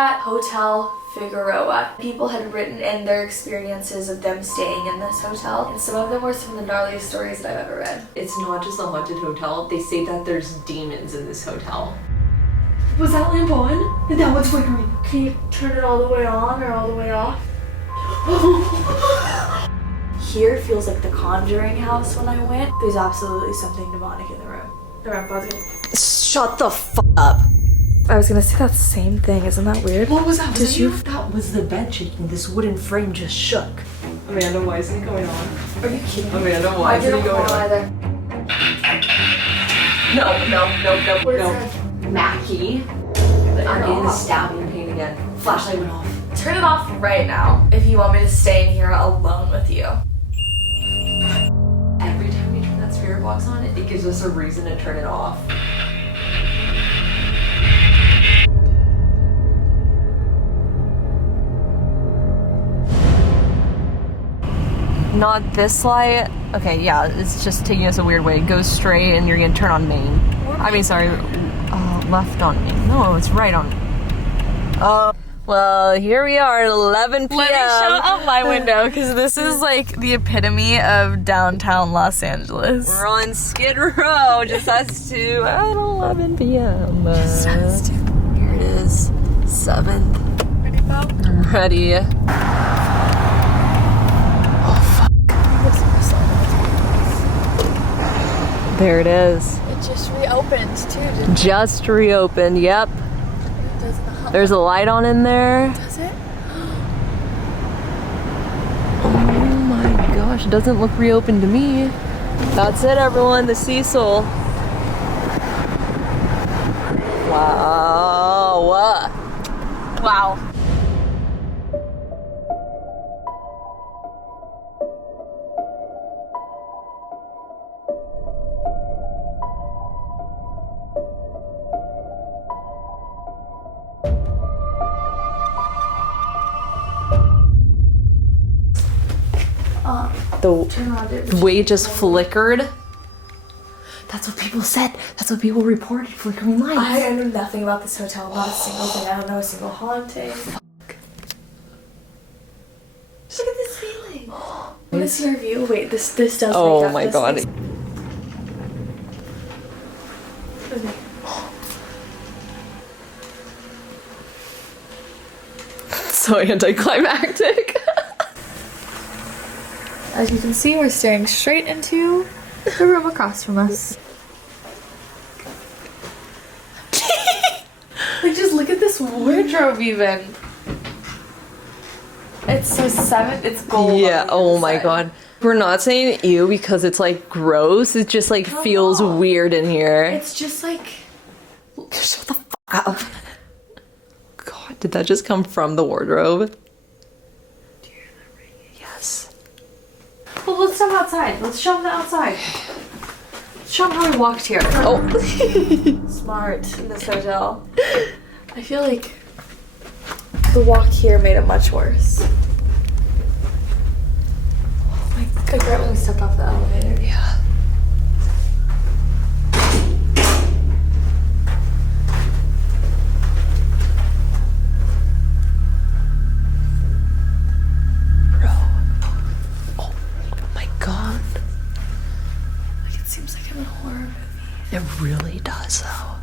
at Hotel Figueroa. People had written in their experiences of them staying in this hotel, and some of them were some of the gnarliest stories that I've ever read. It's not just a haunted hotel. They say that there's demons in this hotel. Was that lamp on? That one's flickering. Can you turn it all the way on or all the way off? Here feels like the Conjuring house when I went. There's absolutely something demonic in the room. Shut the f up. I was gonna say that same thing. Isn't that weird? What was that? That was the bed shaking. This wooden frame just shook. Amanda, why isn't it going on? Are you kidding? Amanda, why isn't it going on? Either. No. What is that? Mackie. I'm getting the stabbing pain again. Flashlight went off. Turn it off right now if you want me to stay in here alone with you. Every time we turn that spirit box on, it gives us a reason to turn it off. Not this light. Okay, yeah, it's just taking us a weird way. It goes straight and you're gonna turn on main. I mean, sorry, left on main. No, it's right on main. Well, here we are at 11 p.m. Let me show out my window because this is like the epitome of downtown Los Angeles. We're on Skid Row, just us two at 11 p.m. Just us two. Here it is, 7th. Ready, Bo? I'm ready. There it is. It just reopened too, didn't it? Just reopened, yep. There's a light on in there. Does it? Oh my gosh, it doesn't look reopened to me. That's it, everyone, the Cecil. Wow. Wow. The way it just flickered. That's what people said. That's what people reported, flickering lights. I know nothing about this hotel, not a single thing. I don't know a single haunting. Fuck. Look at this ceiling. Want to see our view? Wait, this does make Oh up. my This god. makes- So anticlimactic. As you can see, we're staring straight into the room across from us. Like, just look at this wardrobe even. It's so it's gold. Yeah, on the oh my inside. god. We're not saying ew because it's like gross. It just like feels weird in here. It's just like... Shut the fuck up. God, did that just come from the wardrobe? Do you hear that ringing? Yes. Well, let's step outside. Let's show them the outside. Show them how we walked here. Oh. Smart in this hotel. I feel like the walk here made it much worse. Oh my god, right when we stepped off the elevator. Yeah. Bro. Oh my god. Like, it seems like I'm in a horror movie. It really does though.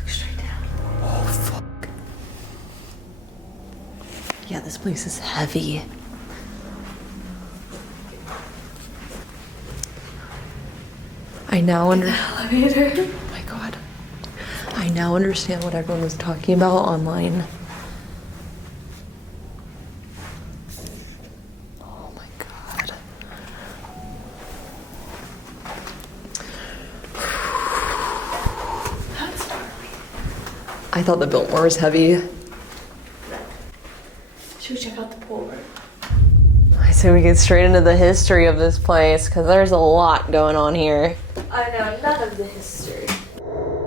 Look straight down. Oh fuck. Yeah, this place is heavy. I now Elevator. Oh my god. I now understand what everyone was talking about online. Oh my god. That's gnarly. I thought the Biltmore was heavy. Should we check out the pool room? I say we get straight into the history of this place because there's a lot going on here. I know none of the history.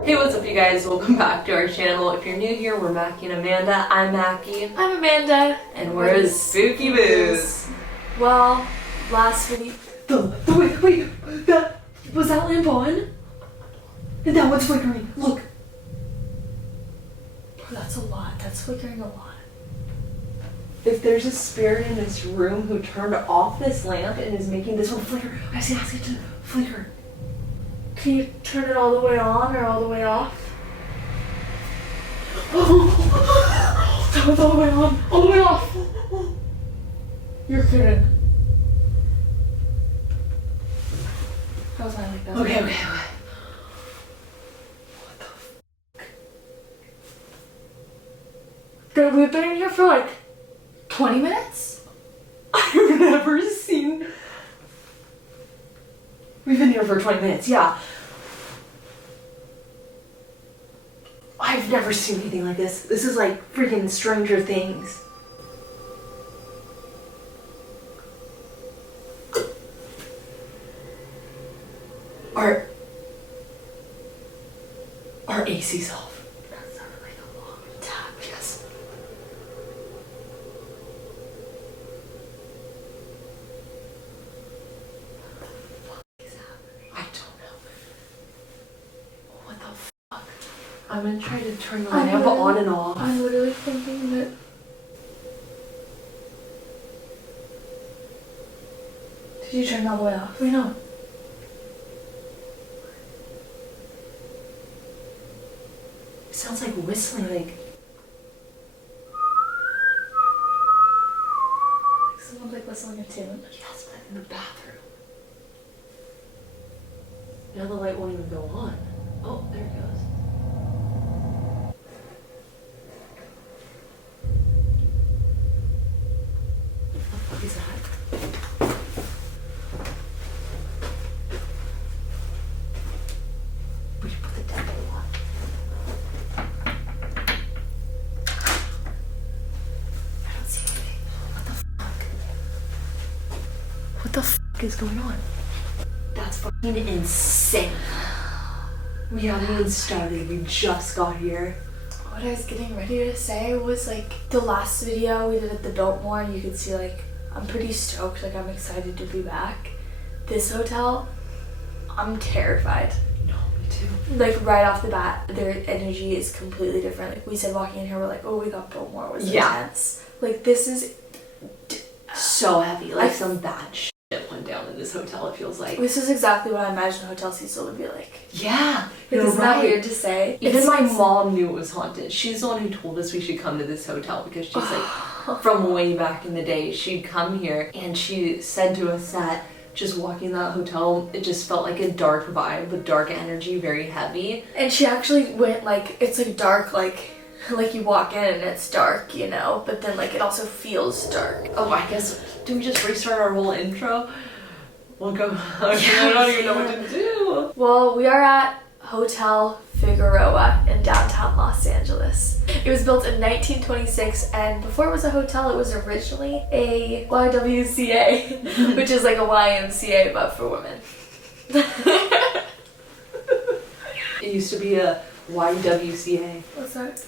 Hey, what's up you guys? Welcome back to our channel. If you're new here, we're Mackie and Amanda. I'm Mackie. I'm Amanda. And we're the Spooky Boos. Well, last video... Wait, was that lamp on? And that one's flickering. Look. Bro, that's a lot. That's flickering a lot. If there's a spirit in this room who turned off this lamp and is making this one flicker, I just ask it to flicker. Can you turn it all the way on or all the way off? Oh, that was all the way on, all the way off. You're kidding. How's I like that? Okay. What the fuck? Dude, we've been in here for like 20 minutes? I've never seen... We've been here for 20 minutes, yeah. I've never seen anything like this. This is like freaking Stranger Things. Our AC's off. That sounded like a long tap. Yes. What is happening? I don't know. What the fuck? I'm gonna try to turn the lamp on and off. I'm literally thinking that... Did you turn it all the way off? Wait, no. It sounds like whistling, like... Someone's like whistling a tune. Yes, but in the bathroom. Now the light won't even go on. Oh, there it goes. What the fuck is that? We should put the devil on. I don't see anything. What the fuck? What the fuck is going on? That's fucking insane. We haven't even started. We just got here. What I was getting ready to say was like the last video we did at the Biltmore, you could see like I'm pretty stoked, like I'm excited to be back. This hotel, I'm terrified. No, me too. Like right off the bat, their energy is completely different. Like we said walking in here, we're like, oh, we thought Biltmore was intense. Like this is so heavy. Like some bad shit went down in this hotel, it feels like. This is exactly what I imagine Hotel Cecil would be like. Yeah, Isn't that weird to say? Even my mom knew it was haunted. She's the one who told us we should come to this hotel because she's like, from way back in the day, she'd come here and she said to us that just walking that hotel, it just felt like a dark vibe, a dark energy, very heavy. And she actually went like, it's like dark, like you walk in and it's dark, you know, but then like it also feels dark. Oh, I guess, do we just restart our whole intro? We'll go, I don't even know what to do. Well, we are at Hotel Figueroa in downtown Los Angeles. It was built in 1926, and before it was a hotel, it was originally a YWCA, which is like a YMCA but for women. It used to be a YWCA. What's that?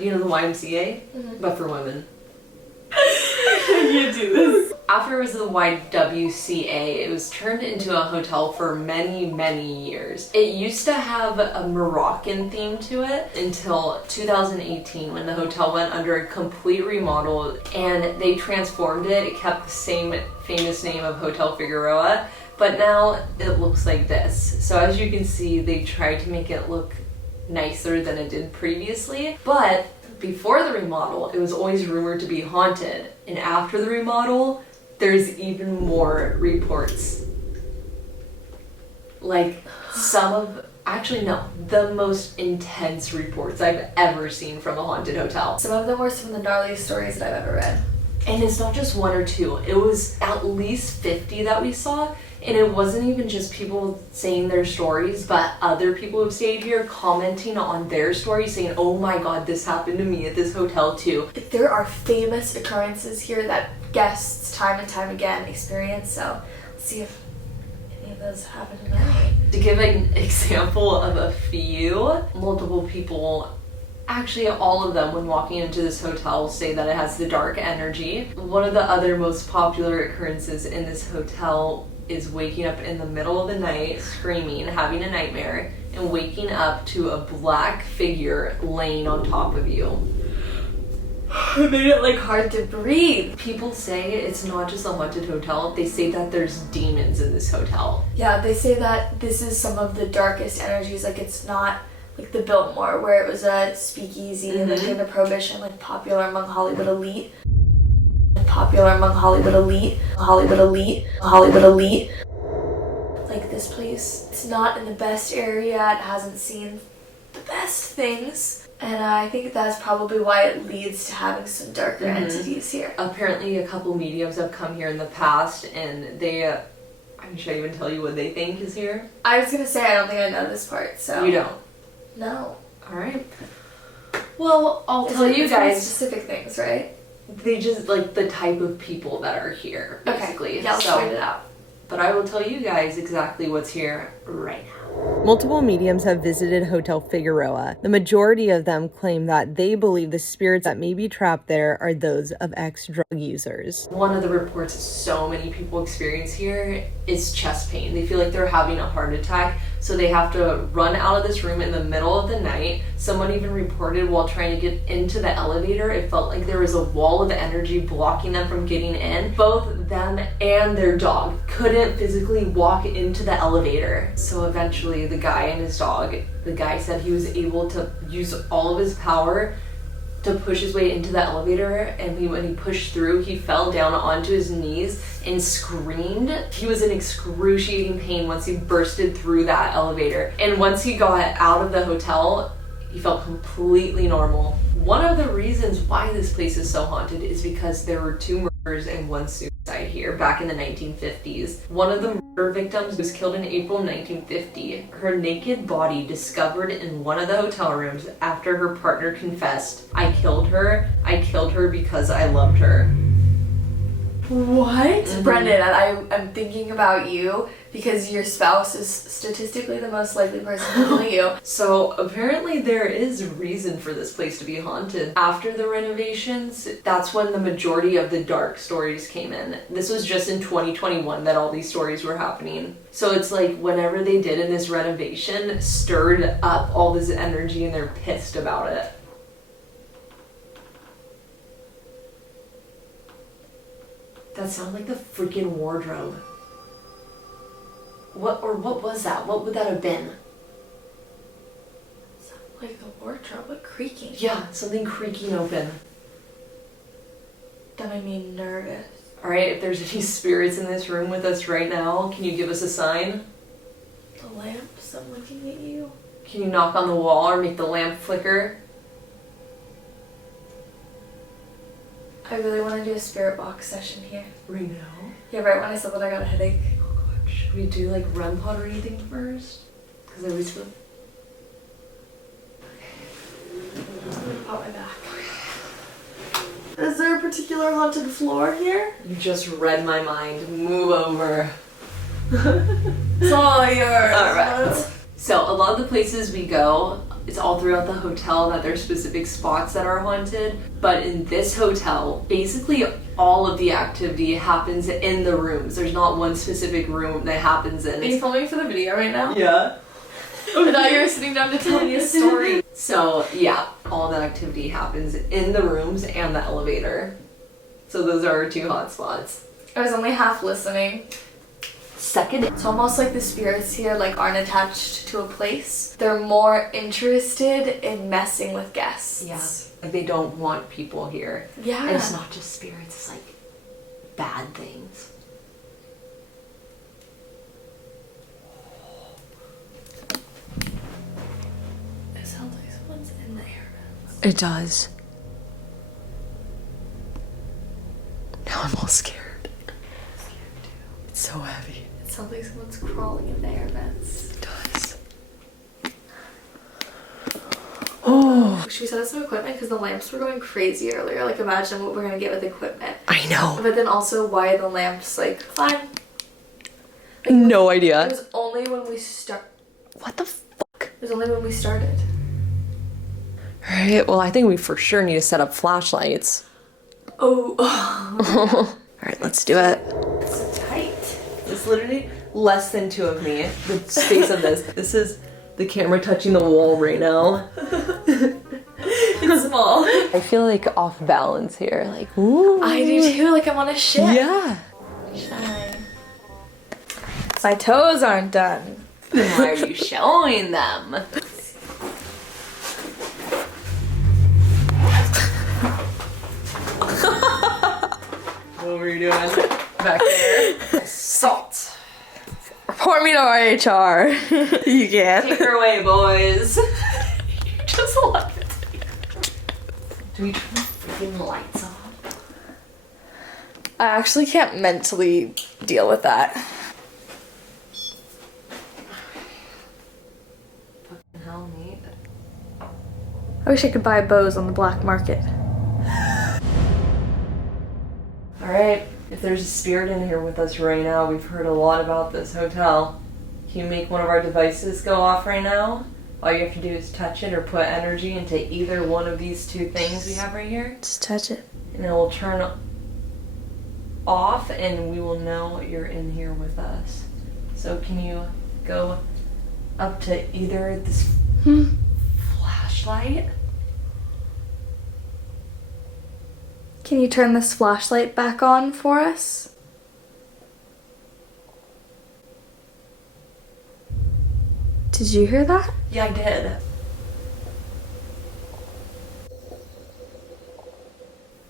You know the YMCA? Mm-hmm. But for women. You do this. After it was the YWCA, it was turned into a hotel for many, many years. It used to have a Moroccan theme to it until 2018 when the hotel went under a complete remodel and they transformed it. It kept the same famous name of Hotel Figueroa, but now it looks like this. So as you can see, they tried to make it look nicer than it did previously, but before the remodel, it was always rumored to be haunted, and after the remodel, there's even more reports. Like the most intense reports I've ever seen from a haunted hotel. Some of them were some of the gnarliest stories that I've ever read. And it's not just one or two, it was at least 50 that we saw. And it wasn't even just people saying their stories, but other people who've stayed here commenting on their stories saying, oh my god, this happened to me at this hotel too. There are famous occurrences here that guests time and time again experience, so let's see if any of those happen tonight. To give an example of a few, multiple people, actually all of them when walking into this hotel say that it has the dark energy. One of the other most popular occurrences in this hotel is waking up in the middle of the night, screaming, having a nightmare, and waking up to a black figure laying on top of you. It made it like hard to breathe. People say it's not just a haunted hotel, they say that there's demons in this hotel. Yeah, they say that this is some of the darkest energies, like it's not like the Biltmore where it was a speakeasy and then during the Prohibition, like popular among Hollywood elite. Popular among Hollywood elite. Like this place, it's not in the best area, it hasn't seen the best things. And I think that's probably why it leads to having some darker entities here. Apparently a couple mediums have come here in the past and they, I'm sure I even tell you what they think is here. I was gonna say I don't think I know this part, so. You don't? No. Alright. Well, I'll tell you guys. Specific things, right? They just, like, the type of people that are here, basically. Okay. Yeah, let's find it out. But I will tell you guys exactly what's here right now. Multiple mediums have visited Hotel Figueroa. The majority of them claim that they believe the spirits that may be trapped there are those of ex-drug users. One of the reports so many people experience here is chest pain. They feel like they're having a heart attack, so they have to run out of this room in the middle of the night. Someone even reported while trying to get into the elevator, it felt like there was a wall of energy blocking them from getting in. Both them and their dog couldn't physically walk into the elevator. So eventually the guy and his dog, the guy said he was able to use all of his power to push his way into the elevator, and when he pushed through, he fell down onto his knees and screamed. He was in excruciating pain once he bursted through that elevator. And once he got out of the hotel, he felt completely normal. One of the reasons why this place is so haunted is because there were 2 murders and 1 suicide here back in the 1950s. One of the murder victims was killed in April 1950. Her naked body discovered in one of the hotel rooms after her partner confessed, "I killed her because I loved her." What? Brendan, I'm thinking about you because your spouse is statistically the most likely person to kill you. So apparently there is reason for this place to be haunted. After the renovations, that's when the majority of the dark stories came in. This was just in 2021 that all these stories were happening. So it's like whenever they did in this renovation, stirred up all this energy and they're pissed about it. That sounded like the freaking wardrobe. What was that? What would that have been? Sounded like the wardrobe, like creaking. Yeah, something creaking open. That made me nervous. Alright, if there's any spirits in this room with us right now, can you give us a sign? The lamps, I'm looking at you. Can you knock on the wall or make the lamp flicker? I really want to do a spirit box session here. Right now? Yeah, right when I said that I got a headache. Oh god, should we do like REM pod or anything first? Because I always feel... I'm gonna pop my back. Is there a particular haunted floor here? You just read my mind. Move over. It's all yours. Alright. So a lot of the places we go, it's all throughout the hotel that there's specific spots that are haunted. But in this hotel, basically all of the activity happens in the rooms. There's not one specific room that happens in. Are you filming for the video right now? Yeah. I thought you were sitting down to tell me a story. So yeah, all the activity happens in the rooms and the elevator. So those are our 2 hot spots. I was only half listening. Second, it's almost like the spirits here like aren't attached to a place. They're more interested in messing with guests. Yeah. Like they don't want people here. Yeah. And it's not just spirits, it's like bad things. It sounds like someone's in the air vents. It does. Now I'm all scared. I'm scared too. It's so heavy. It sounds like someone's crawling in the air vents. It does. Oh. Should we set up some equipment? Because the lamps were going crazy earlier. Like imagine what we're going to get with equipment. I know. But then also why are the lamps like fine? Like, No idea. It was only when we What the fuck? It was only when we started. Alright, well I think we for sure need to set up flashlights. Oh. Alright, let's do it. It's so tight. It's literally less than 2 of me, the space of this. This is the camera touching the wall right now. It's small. I feel like off balance here. Like, ooh. I do too, like I'm on a ship. Yeah. Shine. My toes aren't done. Then why are you showing them? What were you doing back there? Salt. Report me to RHR. You can. Take her away, boys. Just love it. Do we turn the freaking lights on? I actually can't mentally deal with that. Fucking hell, Nate. I wish I could buy bows on the black market. Alright, if there's a spirit in here with us right now, we've heard a lot about this hotel. Can you make one of our devices go off right now? All you have to do is touch it or put energy into either one of these two things we have right here. Just touch it. And it will turn off and we will know you're in here with us. So can you go up to either this flashlight? Can you turn this flashlight back on for us? Did you hear that? Yeah, I did.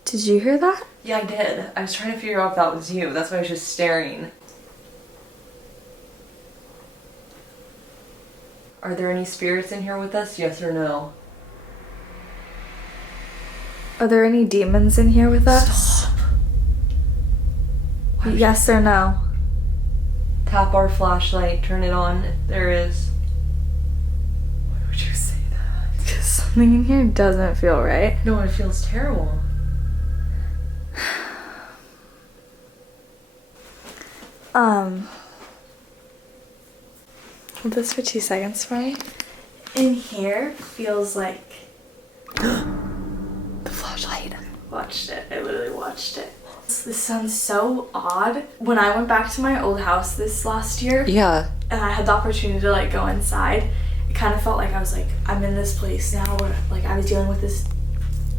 Did you hear that? Yeah, I did. I was trying to figure out if that was you. That's why I was just staring. Are there any spirits in here with us? Yes or no? Are there any demons in here with us? Stop. Yes or no? Tap our flashlight, turn it on. There is. Why would you say that? Because something in here doesn't feel right. No, it feels terrible. Hold this for 2 seconds for me. In here feels like The flashlight. watched it. I literally watched it. This sounds so odd. When I went back to my old house this last year, Yeah. and I had the opportunity to like go inside, it kind of felt like I was like, I'm in this place now where like I was dealing with this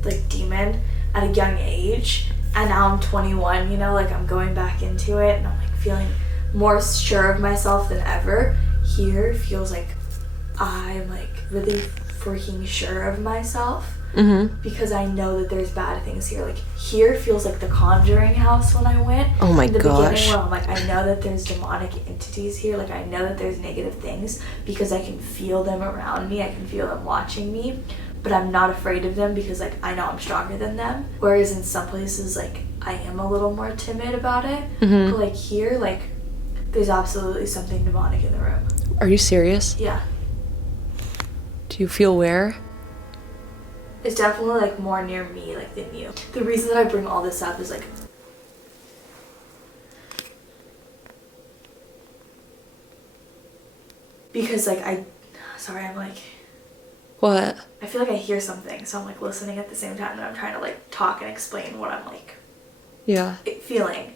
like demon at a young age, and now I'm 21, you know, like I'm going back into it and I'm like feeling more sure of myself than ever. Here feels like I'm like really freaking sure of myself. Mm-hmm. Because I know that there's bad things here. Like here feels like the Conjuring house when I went. Oh my in the gosh. beginning where I'm like, I know that there's demonic entities here. Like I know that there's negative things because I can feel them around me. I can feel them watching me. But I'm not afraid of them because like I know I'm stronger than them. Whereas in some places like I am a little more timid about it. Mm-hmm. But like here, like there's absolutely something demonic in the room. Are you serious? Yeah. Do you feel where? It's definitely like more near me like than you. The reason that I bring all this up is like because like I'm like What? I feel like I hear something, so I'm like listening at the same time that I'm trying to like talk and explain what I'm like Yeah. feeling.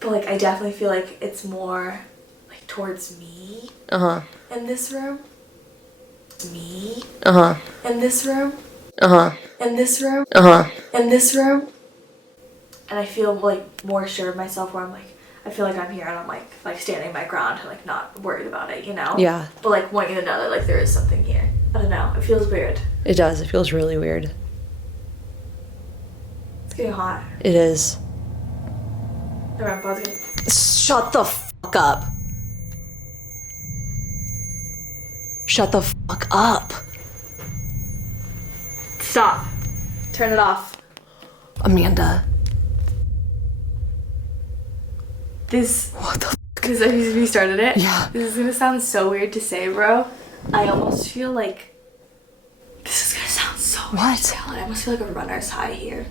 But like I definitely feel like it's more like towards me Uh-huh. in this room. Me Uh-huh. in this room. Uh-huh. In this room. Uh-huh. In this room. And I feel like more sure of myself where I'm like, I feel like I'm here and I'm like standing my ground and like not worried about it, you know? Yeah. But like want you to know that like there is something here. I don't know. It feels weird. It does. It feels really weird. It's getting hot. It is. Alright, I'm about to get... Shut the fuck up. Shut the fuck up. Stop. Turn it off. Amanda. This... What the Because I restarted it. Yeah. This is gonna sound so weird to say, bro. I almost feel like... This is gonna sound so weird to say out loud. I almost feel like a runner's high here.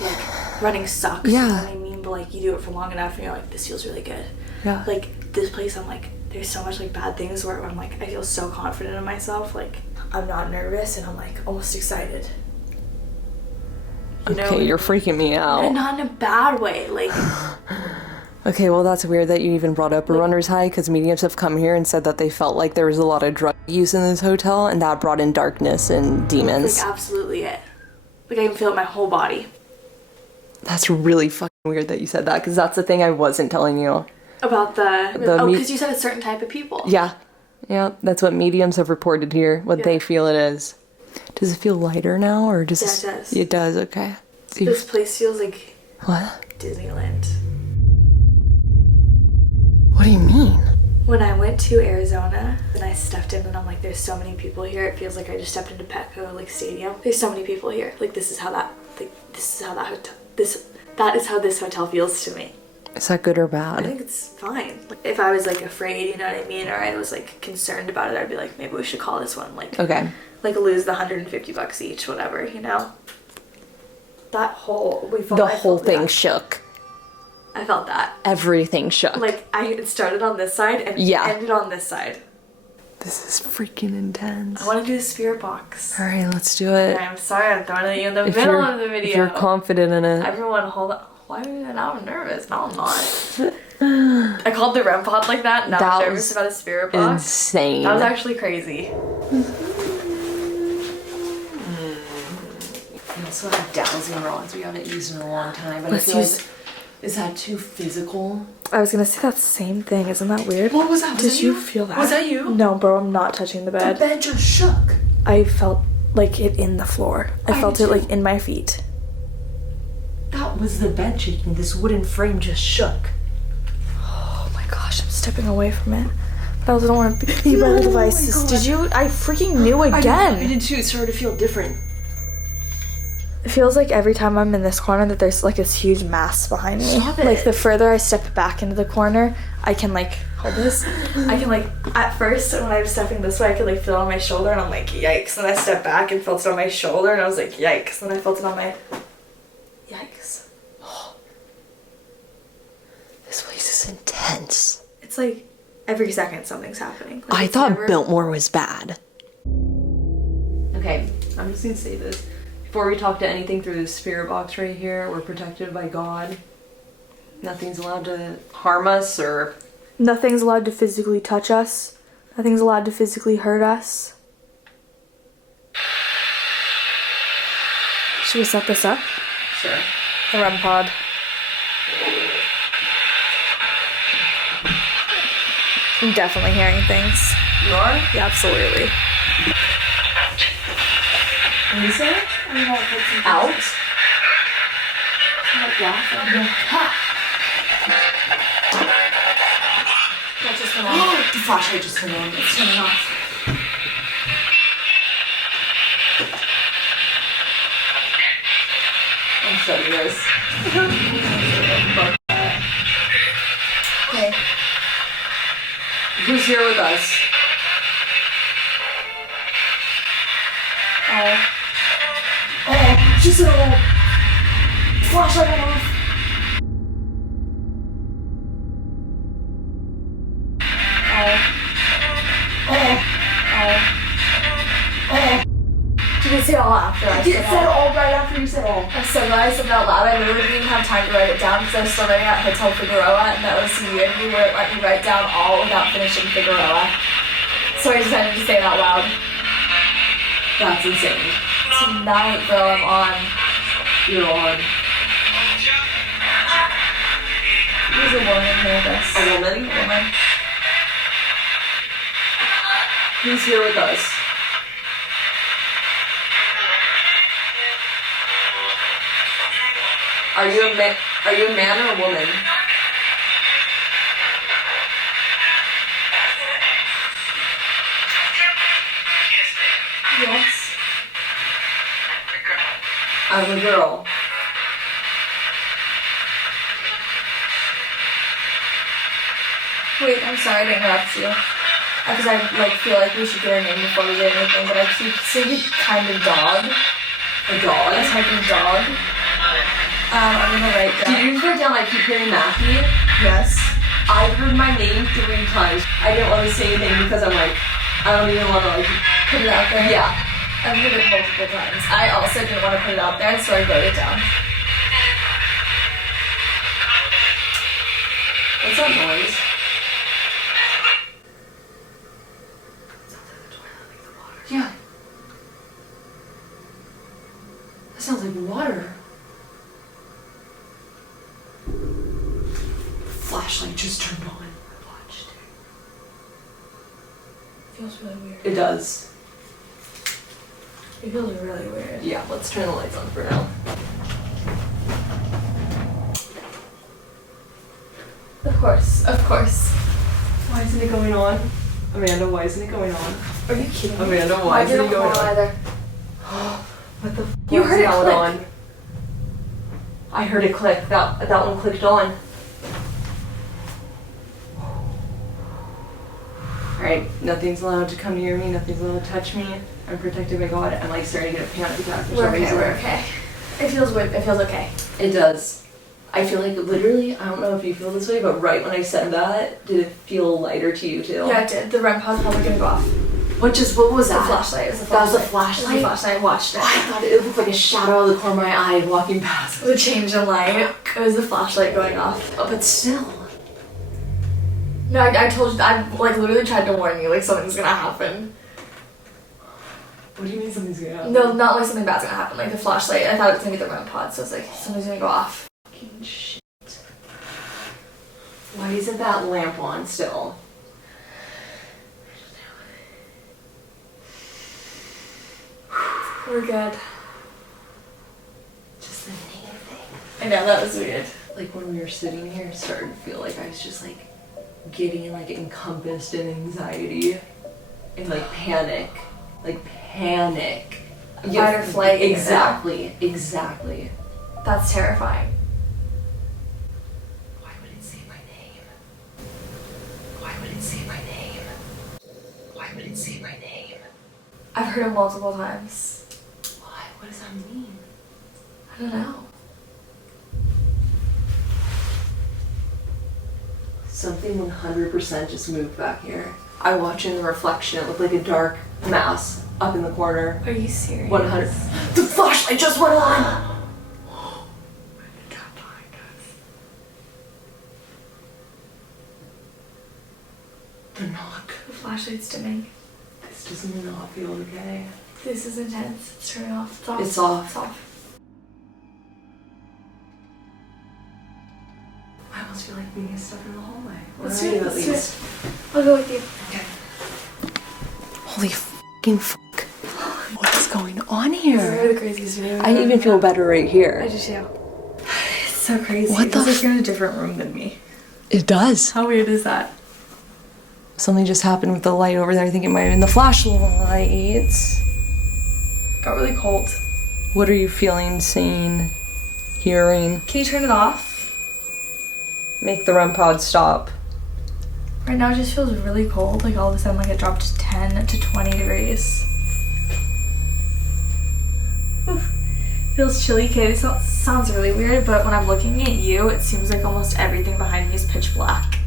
Like, running sucks. Yeah. You know what I mean? But like, you do it for long enough and you're like, this feels really good. Yeah. Like, this place, I'm like, there's so much like bad things where I'm like, I feel so confident in myself. Like, I'm not nervous and I'm like almost excited. You know? Okay, you're freaking me out. And not in a bad way. Like, Okay, well, that's weird that you even brought up a runner's high, because mediums have come here and said that they felt like there was a lot of drug use in this hotel, and that brought in darkness and demons. Like, absolutely it. Like, I can feel it in my whole body. That's really fucking weird that you said that, because that's the thing I wasn't telling you. About because you said a certain type of people. Yeah. Yeah, that's what mediums have reported here, what they feel it is. Does it feel lighter now, or does it does. It does, okay. So this place feels like... What? Disneyland. What do you mean? When I went to Arizona and I stepped in and I'm like, there's so many people here. It feels like I just stepped into Petco like stadium. There's so many people here. Like that is how this hotel feels to me. Is that good or bad? I think it's fine. Like, if I was like afraid, you know what I mean, or I was like concerned about it, I'd be like, maybe we should call this one. Like, okay. Like lose the $150 each, whatever, you know. The whole thing shook. I felt that. Everything shook. Like, it started on this side and ended on this side. This is freaking intense. I want to do the spirit box. Alright, let's do it. Okay, I'm sorry I'm throwing it in the middle of the video. If you're confident in it. Everyone, hold on. Why are you now? I'm nervous. No, I'm not. I called the REM pod like that. Now I'm nervous about a spirit box. Insane. That was actually crazy. We also have dowsing rods we haven't used in a long time. But Let's use... Is that too physical? I was gonna say that same thing. Isn't that weird? What was that? Did you feel that? Was that you? No, bro. I'm not touching the bed. The bed just shook. I felt like it in the floor. I felt it like in my feet. That was the bed shaking. This wooden frame just shook. Oh my gosh, I'm stepping away from it. But I also don't want to be by the devices. Did you? I freaking knew again. I did too. It started to feel different. It feels like every time I'm in this corner that there's like this huge mass behind me. Stop it. Like the further I step back into the corner, I can like hold this. I can like at first when I was stepping this way, I could like feel it on my shoulder and I'm like yikes. Then I stepped back and felt it on my shoulder and I was like yikes. Then I felt it on my yikes. This place is intense. It's like every second something's happening. Like, I thought Biltmore was bad. Okay, I'm just gonna say this. Before we talk to anything through this spirit box right here, we're protected by God. Nothing's allowed to harm us or... Nothing's allowed to physically touch us. Nothing's allowed to physically hurt us. Should we set this up? Sure. The REM pod. I'm definitely hearing things. You are? Yeah, absolutely. What is it? Out? That just went off. The flashlight just turned on. It's turning off. I'm shutting this. Okay. Who's here with us? Oh, she said oh. Flashlight went off. Did you say all after I said all right after you said all? I'm so glad I said that out loud. I literally didn't even have time to write it down because I was still writing at Hotel Figueroa and that was weird. You wouldn't let me write down all without finishing Figueroa. So I decided to say it out loud. That's insane. Tonight, girl, I'm on. You're on. There's a woman here with us. A woman? A woman. Who's here with us? Are you a man or a woman? Yes. I'm a girl. Wait, I'm sorry to interrupt you. Because I like feel like we should get her name before we get anything, but I keep saying kind of dog. A dog? A type of dog. I'm gonna write down. Did you write down I keep hearing Matthew? Yes. I've heard my name 3 times. I didn't want to say anything because I'm like, I don't even want to like Put it out there? Yeah. I've heard it multiple times. I also didn't want to put it out there, so I wrote it down. What's that noise? Yeah. That sounds like water. Flashlight just turned on. I watched it. Feels really weird. It does. It feels really weird. Yeah, let's turn the lights on for now. Of course, of course. Why isn't it going on? Amanda, why isn't it going on? Are you kidding me? Amanda, why isn't it going on? Either. What the f? You heard it that click. one on? I heard it click. That one clicked on. Alright, nothing's allowed to come near me, nothing's allowed to touch me. I'm protected by God. I'm like starting to get a panic attack for some reason. We're okay. It feels weird. It feels okay. It does. I feel like literally, I don't know if you feel this way, but right when I said that, did it feel lighter to you too? Yeah, it did. The REM pod's probably gonna go off. What was that? The flashlight. It was the That was flashlight. the flashlight? It was the flashlight. I watched it. I thought it looked like a shadow out of the corner of my eye walking past. The change in light. It was the flashlight going off. Oh, but still. No, I told you. I like literally tried to warn you. Like something's gonna happen. What do you mean something's gonna happen? No, not like something bad's gonna happen. Like the flashlight. I thought it was gonna be the REM pod, so it's like something's gonna go off. Fucking shit. Why isn't that lamp on still? We're good. Just the name thing. I know that was weird. Like when we were sitting here, it started to feel like I was just like getting like encompassed in anxiety and like panic. Like panic. Fight or flight. Exactly. Exactly. That's terrifying. Why would it say my name? Why would it say my name? Why would it say my name? I've heard it multiple times. Why? What does that mean? I don't know. Something 100% just moved back here. I watch in the reflection, it looked like a dark mass up in the corner. Are you serious? 100. The flashlight just went on! The knock. The flashlight's dimming. This does not feel okay. This is intense. It's turning off. It's off. It's off. It's off. I almost feel like being stuck in the hallway. Let's Where do are it. you, at Let's do least? it. I'll go with you. Okay. Holy fucking fuck. What is going on here? This is the craziest video. I even feel better right I here. do too. It's so crazy. What the It's like you're in a different room than me. It does. How weird is that? Something just happened with the light over there. I think it might have been the flashlights. Got really cold. What are you feeling, seeing, hearing? Can you turn it off? Make the REM pod stop. Right now it just feels really cold. Like all of a sudden like it dropped to 10 to 20 degrees. Oof. Feels chilly. Okay, this sounds really weird, but when I'm looking at you, it seems like almost everything behind me is pitch black.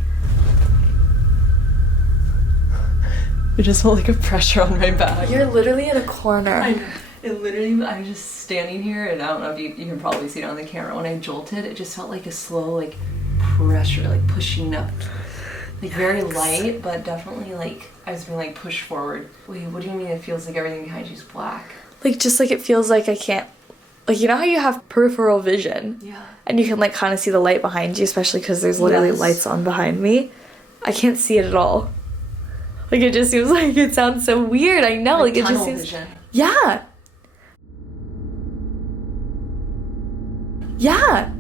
It just felt like a pressure on my back. You're literally in a corner. I know. It literally, I was just standing here, and I don't know if you can probably see it on the camera. When I jolted, it just felt like a slow, like, pressure, like pushing up. Like very light, but definitely like I was being like pushed forward. Wait, what do you mean it feels like everything behind you is black? Like just like it feels like I can't, like you know how you have peripheral vision? Yeah. And you can like kind of see the light behind you, especially because there's literally Yes. lights on behind me. I can't see it at all. Like it just seems like it sounds so weird. I know, like it just tunnel seems. vision. Yeah. Yeah.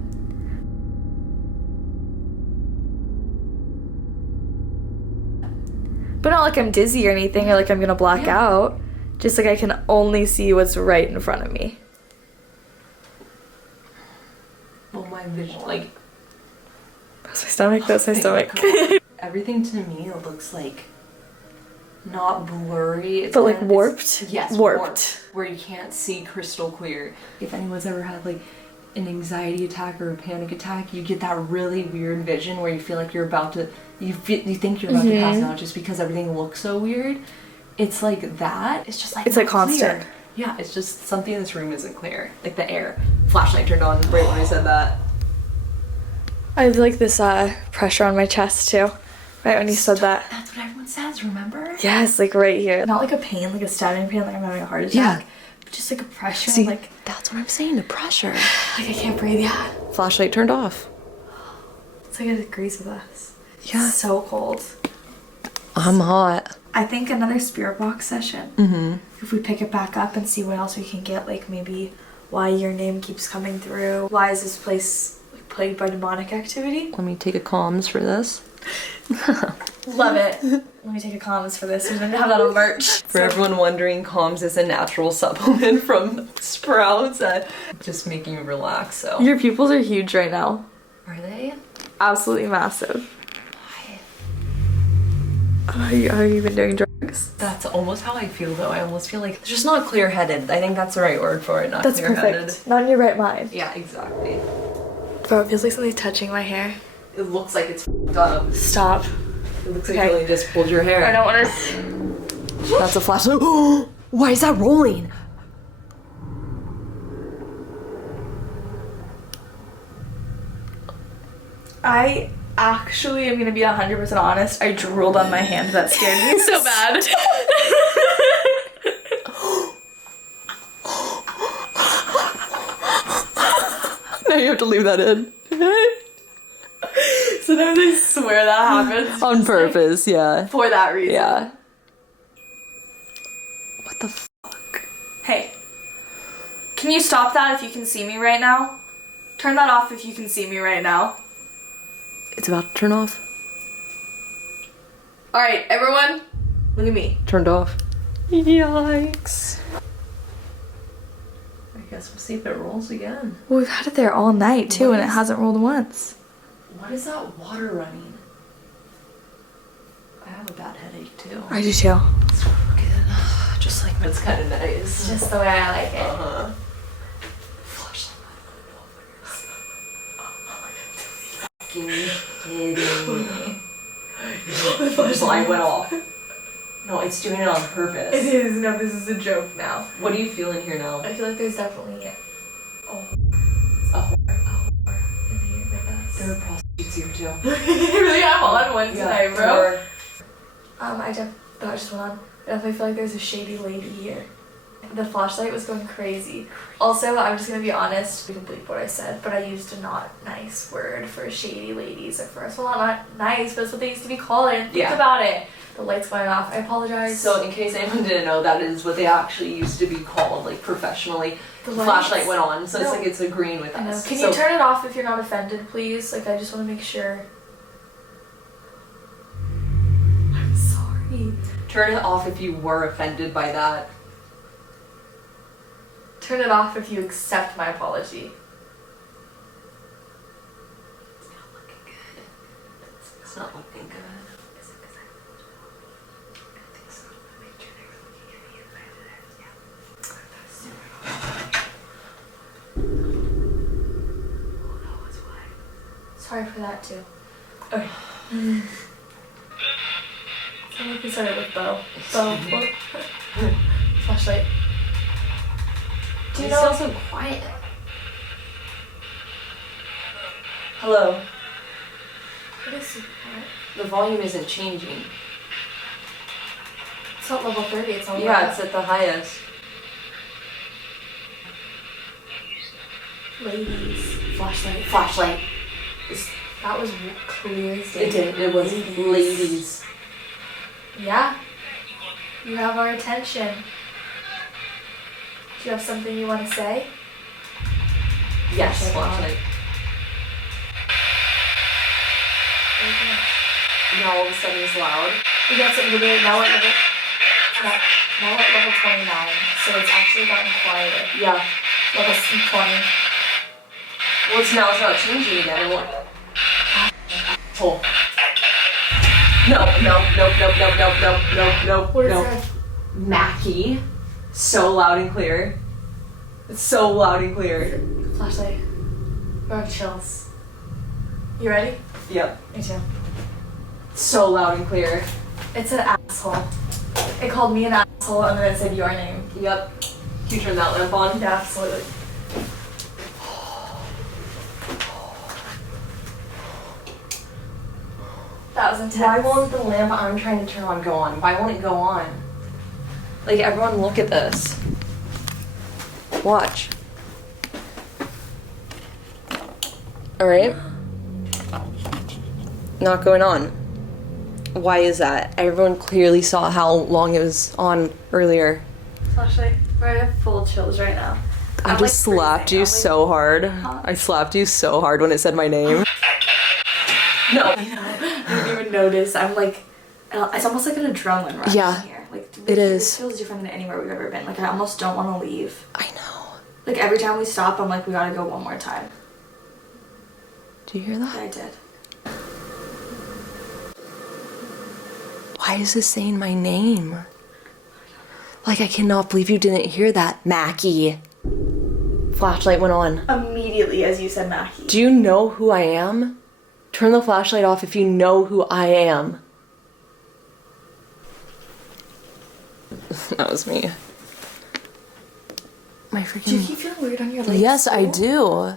But not like I'm dizzy or anything, or like I'm gonna black out. Just like I can only see what's right in front of me. Well, my vision, like That's my stomach. That's my stomach. everything to me looks like not blurry. It's But like kind of- warped? Yes, Warped. where you can't see crystal clear. If anyone's ever had like an anxiety attack or a panic attack, you get that really weird vision where you feel like you're about to, you think you're about to pass out just because everything looks so weird. It's like that. It's just like It's like not constant. clear. Yeah, it's just something in this room isn't clear. Like the air. Flashlight turned on right when I said that. I have like this pressure on my chest too. Right when you said that. That's what everyone says, remember? Yes, like right here. Not like a pain, like a stabbing pain, like I'm having a heart attack. Yeah. But just like a pressure. See, like that's what I'm saying, the pressure. I can't breathe. Yeah. Flashlight turned off. It's like it agrees with us. Yeah. It's so cold. I'm hot. I think another spirit box session. Mm-hmm. If we pick it back up and see what else we can get, like maybe why your name keeps coming through. Why is this place like plagued by demonic activity? Let me take a comms for this. Love it. Let me take a comms for this. We're gonna have that on merch. For everyone wondering, Calms is a natural supplement from Sprouts that just making you relax, so. Your pupils are huge right now. Are they? Absolutely massive. Why? Have you been doing drugs? That's almost how I feel though. I almost feel like it's just not clear-headed. I think that's the right word for it, not That's clear-headed. perfect. Not in your right mind. Yeah, exactly. Bro, it feels like something's touching my hair. It looks like it's f***ed up. Stop. It looks like Okay. really just pulled your hair. I don't want to. That's a flashlight. Why is that rolling? I actually am gonna be 100% honest. I drooled on my hand. That scared me so bad. Now you have to leave that in. Sometimes I swear that happens. On purpose, yeah. For that reason. Yeah. What the fuck? Hey. Can you stop that if you can see me right now? Turn that off if you can see me right now. It's about to turn off. Alright, everyone. Look at me. Turned off. Yikes. I guess we'll see if it rolls again. Well, we've had it there all night too, and it hasn't rolled once. What is that water running? I have a bad headache too. I do too. It's fucking, just like it's kind of nice. Just the way I like it. Uh-huh. Fucking kidding me. The flashlight went off. No, it's doing it on purpose. It is. No, this is a joke now. What do you feel in here now? I feel like there's definitely A whore. in here with us. There are prostitutes here too. Really, I'm on one tonight, bro. Or- That just went on. I definitely feel like there's a shady lady here. The flashlight was going crazy. Also, I'm just gonna be honest, we can bleep what I said, but I used a not nice word for shady ladies at first. Well, not nice, but it's what they used to be called. I didn't think about it. The light's going off. I apologize. So in case anyone didn't know, that is what they actually used to be called, like professionally. The Flashlight went on, so No. it's like it's agreeing with I know. us. Can So- you turn it off if you're not offended, please? Like, I just want to make sure. I'm sorry. Turn it off if you were offended by that. Turn it off if you accept my apology. It's not looking good. It's not looking good. Is it because I think so. I made sure they were looking at me and I did it. Yeah. Oh, that was why. Sorry for that too. Okay. So we can start it with Bo. Bo. Flashlight. Do you know? so quiet. Hello. What is it? The volume isn't changing. It's not level 30, it's on Yeah, it's at the highest. Ladies. Flashlight. Flashlight. That was clear as day. It did. It was ladies. Yeah. You have our attention. Do you have something you want to say? Yes, flashlight. Now all of a sudden it's loud. We got something to do. Now we're at level 29, so it's actually gotten quieter. Yeah. Level 20. Well, now it's not changing again. Oh. No. What is that? Mackie. So loud and clear. It's so loud and clear. Flashlight. We're on chills. You ready? Yep. Me too. So loud and clear. It's an asshole. It called me an asshole and then it said your name. Yep. Can you turn that lamp on? Yeah, absolutely. That was intense. Why won't the lamp I'm trying to turn on go on? Why won't it go on? Like, everyone look at this. Watch. Alright. Not going on. Why is that? Everyone clearly saw how long it was on earlier. Flashlight. I have full chills right now. I just slapped you so hard. I slapped you so hard when it said my name. No. I know. I didn't even notice. I'm like, it's almost like an adrenaline rush in here. Like, it is. It feels different than anywhere we've ever been. Like, I almost don't want to leave. I know. Like, every time we stop, I'm like, we gotta go one more time. Do you hear that? Yeah, I did. Why is this saying my name? Like, I cannot believe you didn't hear that, Mackie. Flashlight went on. Immediately as you said Mackie. Do you know who I am? Turn the flashlight off if you know who I am. That was me. My freaking... Do you keep feeling weird on your legs? Yes, I do.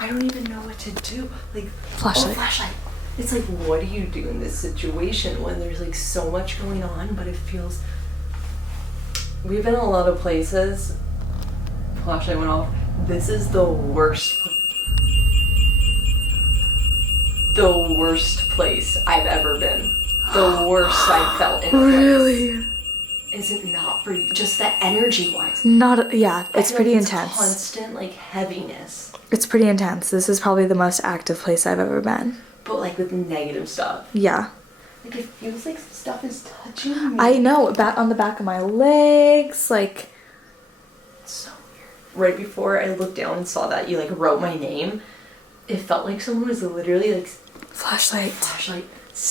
I don't even know what to do. Like, Flashlight. Oh, flashlight. It's like, what do you do in this situation when there's like so much going on, but it feels... We've been in a lot of places. Flashlight went off. This is the worst. The worst place I've ever been. The worst I've felt in a place. Really? Is it not for you? Just the energy-wise. Not, yeah, it's pretty It's intense. constant, like, heaviness. It's pretty intense. This is probably the most active place I've ever been. But, like, with negative stuff. Yeah. Like, it feels like stuff is touching me. I know, on the back of my legs, like... It's so weird. Right before I looked down and saw that you, like, wrote my name, it felt like someone was literally, like... Flashlight.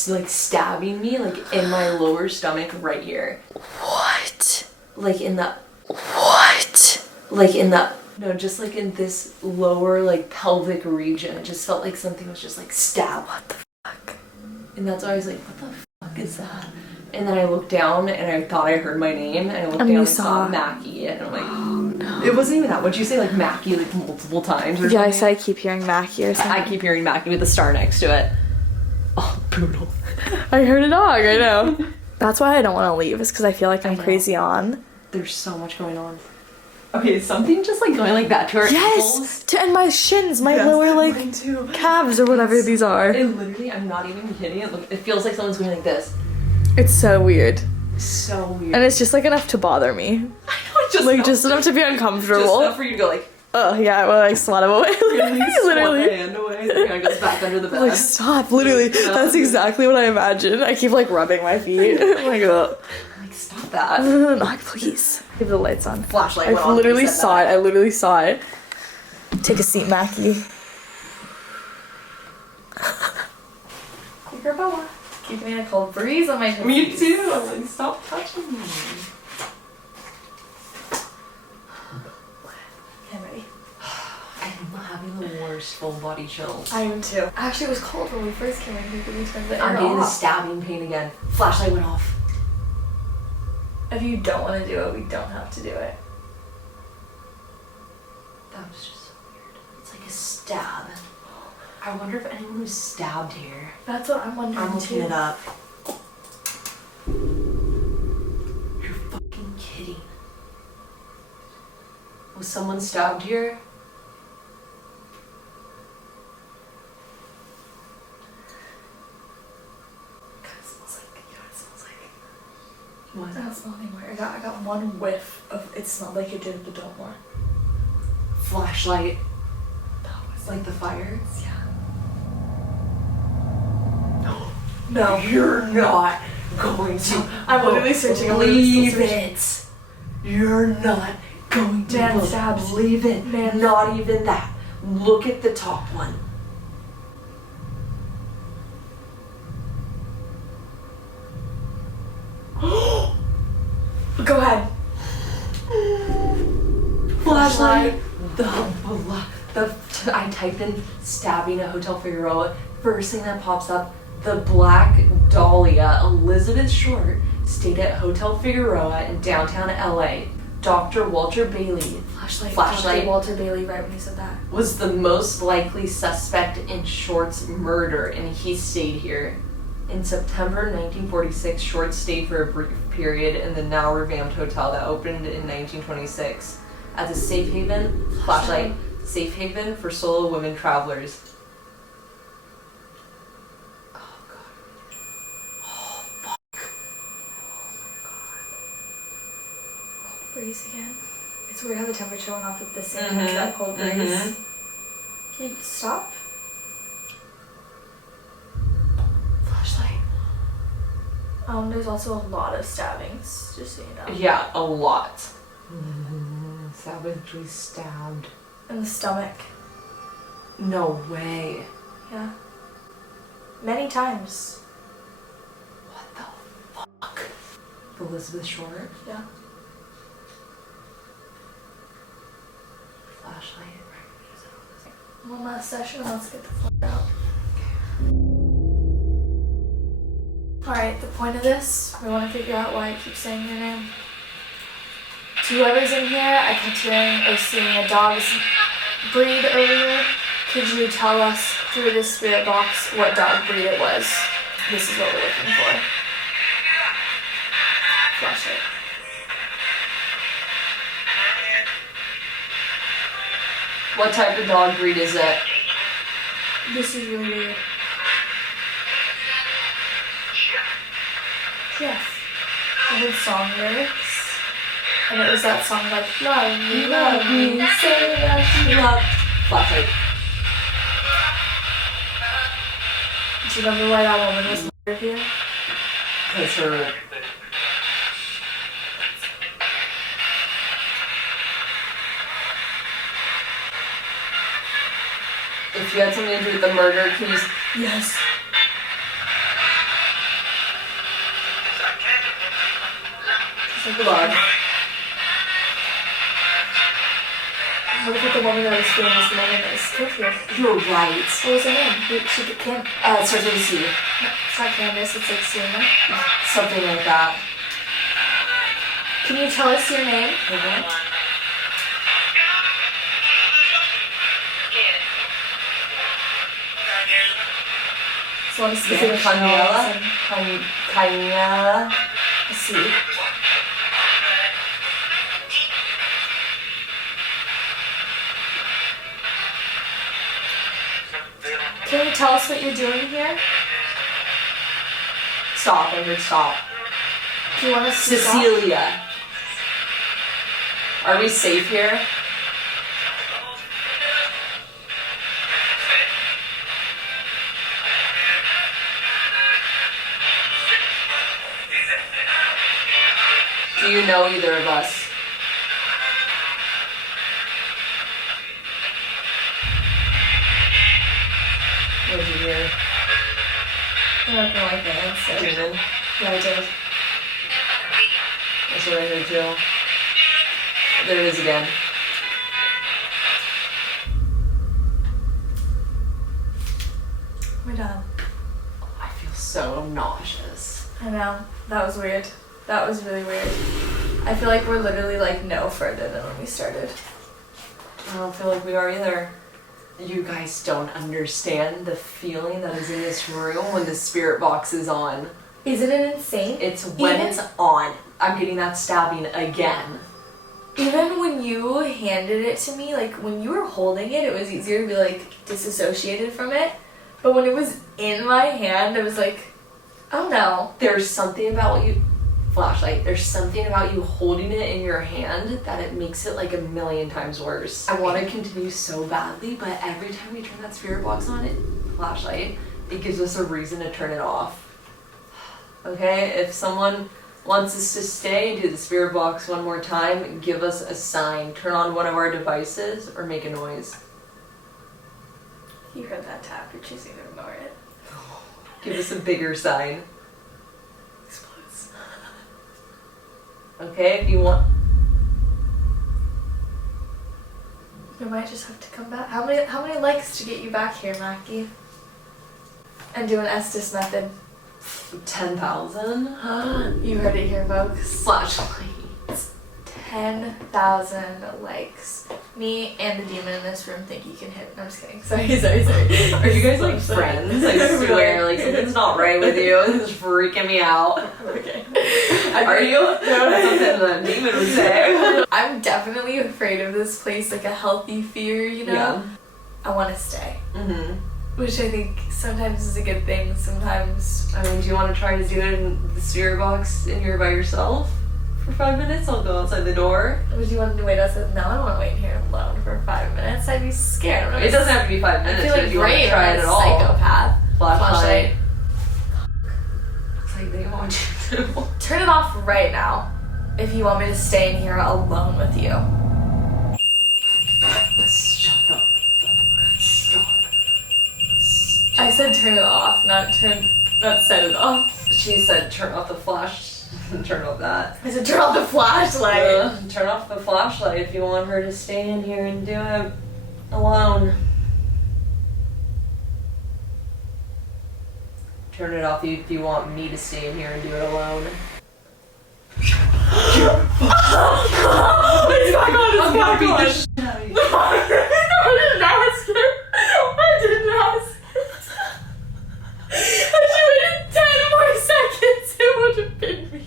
Like, stabbing me, like, in my lower stomach right here. What? Like, in the... What? Like, in the... No, just, like, in this lower, like, pelvic region. It just felt like something was just, like, stabbed. What the fuck? And that's why I was like, what the fuck is that? And then I looked down and I thought I heard my name and I looked down and saw Mackie and I'm like, oh no. It wasn't even that. Would you say like Mackie like multiple times or something? Yeah, I said I keep hearing Mackie or something. I keep hearing Mackie with a star next to it. Oh, brutal. I heard a dog, I know. That's why I don't want to leave, is because I feel like I'm crazy on. There's so much going on. Okay, is something just like going like that to our ankles? And my shins, my lower like calves or whatever these are. It literally, I'm not even kidding. It feels like someone's going like this. It's so weird. So weird. And it's just like enough to bother me. I know, it's Like just enough to be uncomfortable. Just enough for you to go like, oh yeah, well, like swat him away. Literally. Swat my hand away. It kind of goes back under the bed. Like stop, literally. That's exactly what I imagine. I keep like rubbing my feet. I'm like, oh. Like, stop that. Knock, please. Keep the lights on. Flashlight I went on. literally saw it. I literally saw it. Take a seat, Mackie. Figueroa. Keep me in a cold breeze on my toes. Me too. Like, stop touching me. I'm ready. I'm having the worst full body chills. I am too. Actually, it was cold when we first came in. We turned the air I'm getting the off. stabbing pain again. Flashlight went off. If you don't want to do it, we don't have to do it. That was just so weird. It's like a stab. I wonder if anyone was stabbed here. That's what I'm wondering I'm looking too. it up. You're fucking kidding. Was someone stabbed here? God, it smells like, you know what it smells like? What? I don't smell anymore. I got one whiff of it smelled like it did at the Biltmore. Flashlight. That was Like the fire? yeah. No. You're not going to. I'm literally searching. Believe it. You're not going to Man stabs. believe it. Man. Not even that. Look at the top one. Go ahead. Flashlight. I typed in stabbing at Hotel Figueroa. First thing that pops up, the Black Dalia, Elizabeth Short, stayed at Hotel Figueroa in downtown LA. Dr. Walter Bailey, Flashlight. Dr. Walter Bailey, right when you said that. was the most likely suspect in Short's murder, and he stayed here. In September 1946, Short stayed for a brief period in the now revamped hotel that opened in 1926 as a safe haven, flashlight, safe haven for solo women travelers. Oh god. Oh fuck. Cold breeze again. It's weird how the temperature went off at the same time as that cold breeze. Can you stop? Flashlight. There's also a lot of stabbings, just so you know. Yeah, a lot. Savagely stabbed. In the stomach. No way. Yeah. Many times. What the fuck? Elizabeth Short? Yeah. Flashlight. One last session, let's get the fuck out. Alright, the point of this, we want to figure out why I keep saying your name. To whoever's in here, I kept hearing or seeing a dog's breed earlier. Could you tell us through this spirit box what dog breed it was? This is what we're looking for. Flashlight. What type of dog breed is it? This is really weird. Yes. I heard song lyrics. And it was that song like, love me, say that you love. Flashlight. Do you remember why that woman was murdered here? Because her... If you had something to do with the murder, can you... Yes. Blood. What if the woman that was feeling was the woman that was killed here? You're right. What was her name? She can't. It starts with a C. It's not Candace, it's like Serena. Something like that. Can you tell us your name? So what is Is it Canyella? Canyella? I see. Can you tell us what you're doing here? Stop, I heard stop. Do you want us to stop? Cecilia. Are we safe here? Do you know either of us? What did you hear? I'm not gonna like the answer. Demon? Yeah, I did. That's what I heard too. There it is again. We're done. I feel so nauseous. I know. That was weird. That was really weird. I feel like we're literally like no further than when we started. I don't feel like we are either. You guys don't understand the feeling that is in this room when the spirit box is on. Isn't it insane? It's when it's on. I'm getting that stabbing again. Even when you handed it to me, like when you were holding it, it was easier to be like disassociated from it. But when it was in my hand, it was like, oh no. There's something about you, flashlight, there's something about you holding it in your hand that it makes it like a million times worse. I want to continue so badly, but every time we turn that spirit box on, flashlight, it gives us a reason to turn it off. Okay, if someone wants us to stay, do the spirit box one more time, give us a sign, turn on one of our devices, or make a noise. You heard that tap, you're choosing to ignore it. Give us a bigger sign. Explodes. Okay, if you want. We might just have to come back. How many likes to get you back here, Mackie? And do an Estes method. 10,000? You heard it here, folks. Flashlights. 10,000 likes. Me and the demon in this room think you can hit. No, I'm just kidding. Sorry. Are you guys like friends? I swear, like something's not right with you. It's freaking me out. Okay. Are you? No, that's something the demon would say. I'm definitely afraid of this place, like a healthy fear, you know? Yeah. I want to stay. Mm-hmm. Which I think sometimes is a good thing, sometimes... I mean, do you want to try to do it in the spirit box in here by yourself? For 5 minutes, I'll go outside the door. Would you want to wait outside? No, I don't want to wait here alone for 5 minutes. I'd be scared. It doesn't have to be 5 minutes. I feel like if you want to Ray try it is at a all. psychopath. Flashlight. Looks like they want you to. Turn it off right now if you want me to stay in here alone with you. Shut up. Stop. I said turn it off, not set it off. She said turn off the flash. Turn off that. I said turn off the flashlight. Turn off the flashlight if you want her to stay in here and do it alone. Turn it off if you want me to stay in here and do it alone. It's back on, it's back on. No, I didn't ask her. I didn't ask. If she waited 10 more seconds, it would have been me.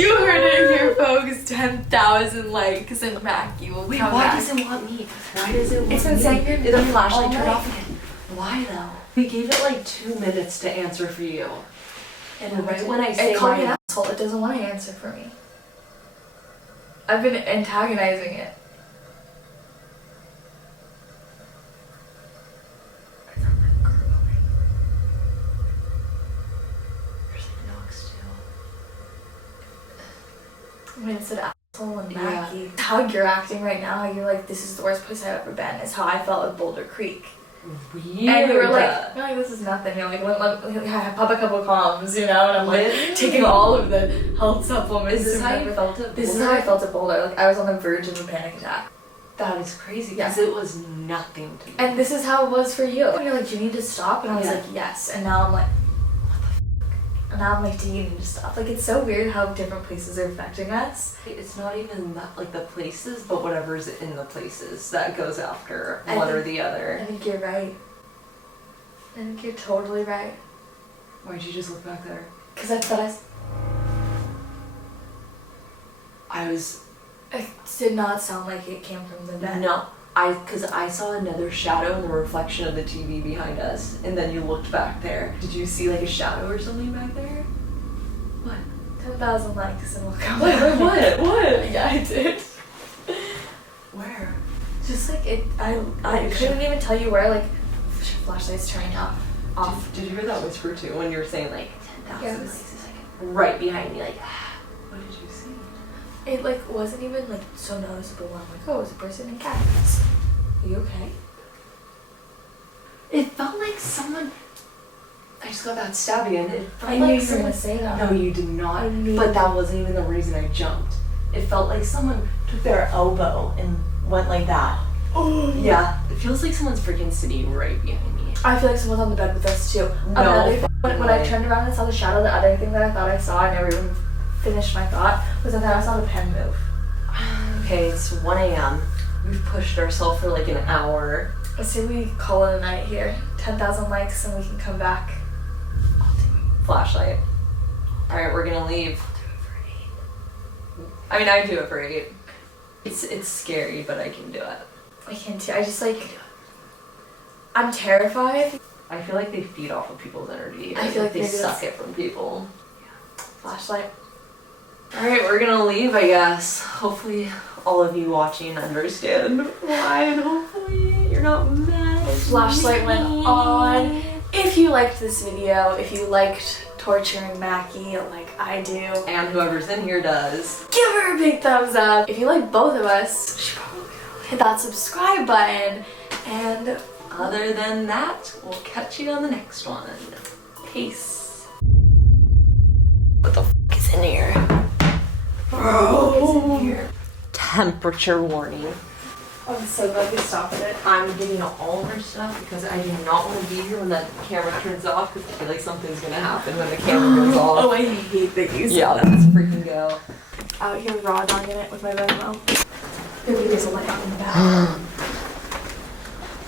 You heard it here, folks. 10,000 likes and Mackie will Wait, come why back. does it want me? Why does it want It's been me? saying you're The flashlight all turned night. off again. Why though? We gave it like 2 minutes to answer for you. And right when I say It called me an asshole. It doesn't want to answer for me. I've been antagonizing it. There's like knocks too. When it said asshole and Yeah. Mackie. How you're acting right now, how you're like, this is the worst place I've ever been, is how I felt with Boulder Creek. Weird. And you were like, you're like, this is nothing. You're like, let pop a couple comms, you know? And I'm like, Really? taking all of the health supplements. Is this or how you whatever. felt it? This is how I felt at Boulder. Like, I was on the verge of a panic attack. That is crazy Yeah. because it was nothing to me. And this is how it was for you. And you're like, do you need to stop? And I was Yeah. like, yes. And now I'm like, and now I'm like, do you need to stop? Like, it's so weird how different places are affecting us. It's not even that, like the places, but whatever's in the places that goes after I one or think- the I other. think you're right. I think you're totally right. Why'd you just look back there? Because I thought It did not sound like it came from the bed. No, because I saw another shadow in the reflection of the TV behind us, and then you looked back there. Did you see like a shadow or something back there? What? 10,000 likes and we'll come Wait, back. what? Yeah, I did. Where? Just like it, I couldn't even tell you where, like, flashlight's turning off. Did you hear that whisper too when you were saying like 10,000 Yes. likes? It's like right behind me, like, what did you see? It like wasn't even like so noticeable. I'm like, oh, it's a person in khakis. Are you okay? It felt like someone. I just got that stab again. It felt I knew like you were someone. gonna say that. No, you did not. I knew. But that wasn't even the reason I jumped. It felt like someone took their elbow and went like that. Oh. Yeah, it feels like someone's freaking sitting right behind me. I feel like someone's on the bed with us too. No Another thing, when I way. turned around and saw the shadow, the other thing that I thought I saw, I never even finished my thought, was that I saw the pen move. Okay, it's 1 a.m. We've pushed ourselves for like an hour. I say we call it a night here. 10,000 likes and we can come back. Flashlight. Alright, we're gonna leave. I mean, I'd do it for 8. It's scary, but I can do it. I can too. I just like, I'm terrified. I feel like they feed off of people's energy. I feel like they maybe suck that's- it from people. Flashlight. Alright, we're gonna leave, I guess. Hopefully all of you watching understand why, and hopefully you're not mad. at Flashlight me. went on. If you liked this video, if you liked torturing Mackie like I do, And whoever's in here does. give her a big thumbs up. If you like both of us, you should probably hit that subscribe button. And Other than that, we'll catch you on the next one. Peace. What the f is in here? bro, Temperature warning. I'm so glad we stopped it. I'm getting all of our stuff because I do not want to be here when that camera turns off because I feel like something's gonna happen when the camera goes off. Oh, I hate that you said Yeah, that. let's freaking go. Out here raw dogging it with my Venmo. Maybe there's a light on in the back.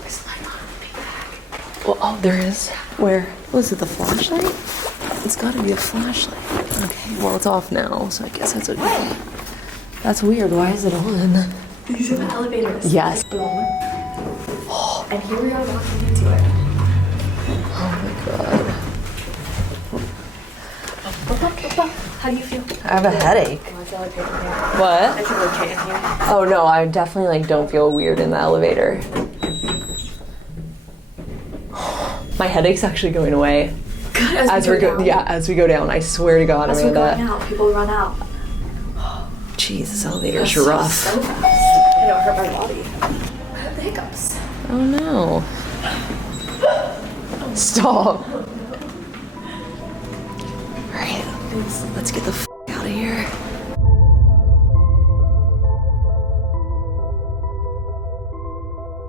There's a light on in the back. Well, oh, there is. Where? Was it the flashlight? It's gotta be a flashlight. Okay, well, it's off now, so I guess that's okay. That's weird. Why is it on? These are the elevators. Yes. Boom. And here we are walking into it. Oh my god. How do you feel? I have a headache. Oh, I feel okay in here. What? I feel okay in here. Oh no, I definitely like don't feel weird in the elevator. My headache's actually going away. Good. As we go down. I swear to God, As we're Amanda. going out, people run out. Jeez, this elevator's That's rough. So fast. I know, it hurt my body. I have the hiccups. Oh no. Stop. Alright, let's get the